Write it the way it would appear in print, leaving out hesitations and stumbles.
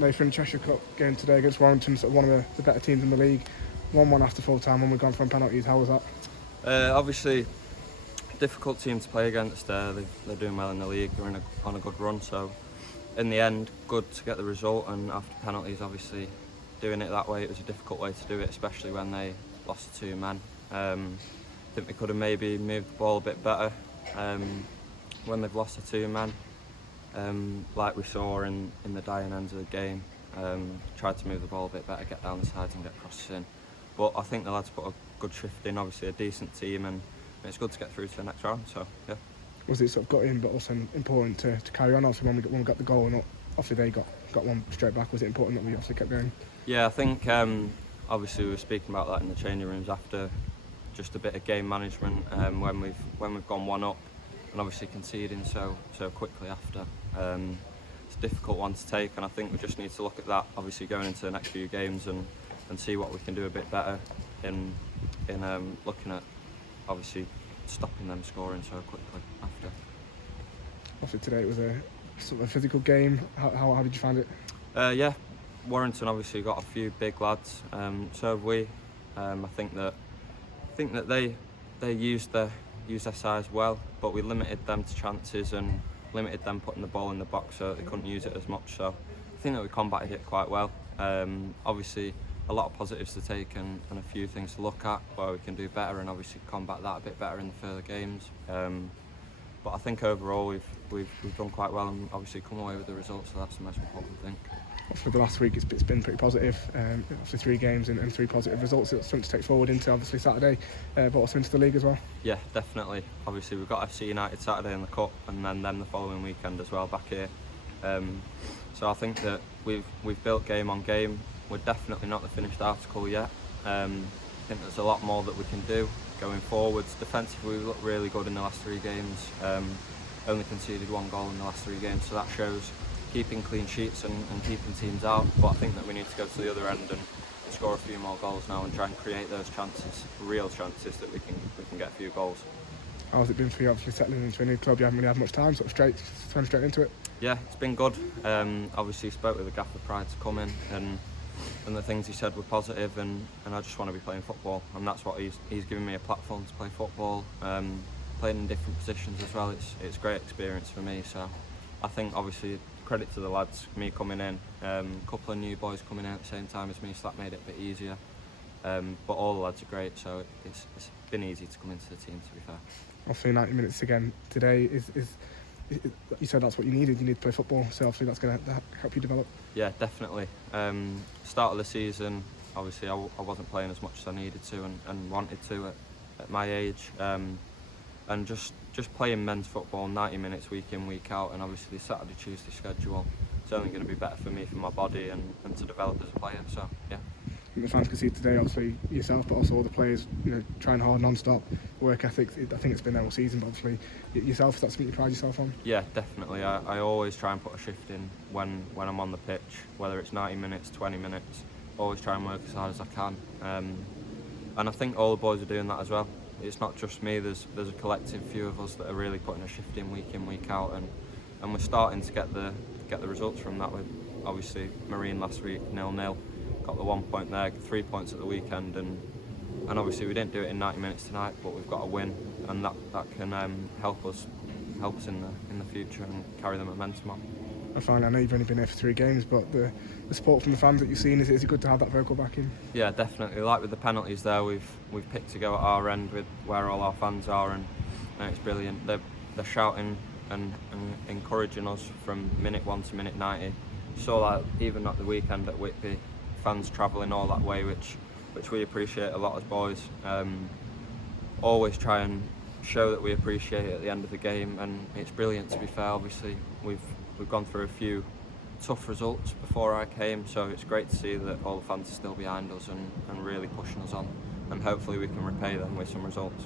Nathan, Cheshire Cup game today against Warrington, sort of one of the better teams in the league. 1-1 after full time when we've gone from penalties. How was that? Obviously, difficult team to play against. They're doing well in the league. They're on a good run. So, in the end, good to get the result. And after penalties, obviously, doing it that way, it was a difficult way to do it, especially when they lost to 2 men. I think they could have maybe moved the ball a bit better when they've lost to 2 men. Like we saw in the dying ends of the game, tried to move the ball a bit better, get down the sides and get crosses in. But I think the lads put a good shift in, obviously a decent team, and it's good to get through to the next round, so yeah. Was it sort of got in but also important to carry on? Obviously when we got the goal, and obviously they got one straight back, was it important that we obviously kept going? Yeah, I think obviously we were speaking about that in the changing rooms after, just a bit of game management when we've gone 1 up and obviously conceding so quickly after. It's a difficult one to take, and I think we just need to look at that obviously going into the next few games and see what we can do a bit better in looking at obviously stopping them scoring so quickly after. Obviously today it was a sort of a physical game. How did you find it? Yeah, Warrington obviously got a few big lads, so have we. I think that they used their size well, but we limited them to chances and limited them putting the ball in the box, so they couldn't use it as much. So I think that we combated it quite well. Obviously a lot of positives to take and a few things to look at where we can do better, and obviously combat that a bit better in the further games. But I think overall we've done quite well and obviously come away with the results, so that's the most important thing. For the last week it's been pretty positive. After 3 games and 3 positive results, it's something to take forward into obviously Saturday, but also into the league as well. Yeah, definitely. Obviously we've got FC United Saturday in the Cup, and then them the following weekend as well back here. So I think that we've built game on game. We're definitely not the finished article yet. I think there's a lot more that we can do going forwards. Defensively we've looked really good in the last 3 games. Only conceded 1 goal in the last 3 games, so that shows keeping clean sheets and keeping teams out. But I think that we need to go to the other end and score a few more goals now and try and create those chances, real chances, that we can get a few goals. How's it been for you, obviously settling into a new club? You haven't really had much time, sort of straight into it? Yeah, it's been good. Obviously spoke with the gaffer prior to coming, and the things he said were positive, and I just want to be playing football, and that's what he's given me, a platform to play football, playing in different positions as well. It's a great experience for me, so I think obviously credit to the lads, me coming in, a couple of new boys coming in at the same time as me, so that made it a bit easier. But all the lads are great, so it's been easy to come into the team, to be fair. Obviously 90 minutes again today is you said that's what you needed. You need to play football, so obviously that's going to help you develop. Yeah, definitely. Start of the season, obviously I wasn't playing as much as I needed to and wanted to at my age, and just playing men's football 90 minutes week in, week out, and obviously the Saturday, Tuesday schedule, it's only going to be better for me, for my body, and to develop as a player, so yeah. The fans can see today, obviously yourself, but also all the players, trying hard, non-stop work ethic. I think it's been there all season, but obviously yourself, is that something you pride yourself on? Yeah, definitely. I always try and put a shift in when I'm on the pitch, whether it's 90 minutes, 20 minutes, always try and work as hard as I can. And I think all the boys are doing that as well. It's not just me, there's a collective few of us that are really putting a shift in, week out, and we're starting to get the results from that. With obviously Marine last week, 0-0. Got the 1 point there, 3 points at the weekend, and obviously we didn't do it in 90 minutes tonight, but we've got a win, and that can help us in the future and carry the momentum on. And finally, I know you've only been there for 3 games, but the support from the fans that you've seen, is it good to have that vocal backing? Yeah, definitely. Like with the penalties there, we've picked to go at our end with where all our fans are, and it's brilliant. They're shouting and encouraging us from minute 1 to minute 90. Saw that even at the weekend at Whitby, fans travelling all that way, which we appreciate a lot as boys. Always try and show that we appreciate it at the end of the game, and it's brilliant, to be fair. Obviously we've gone through a few tough results before I came, so it's great to see that all the fans are still behind us and really pushing us on, and hopefully we can repay them with some results.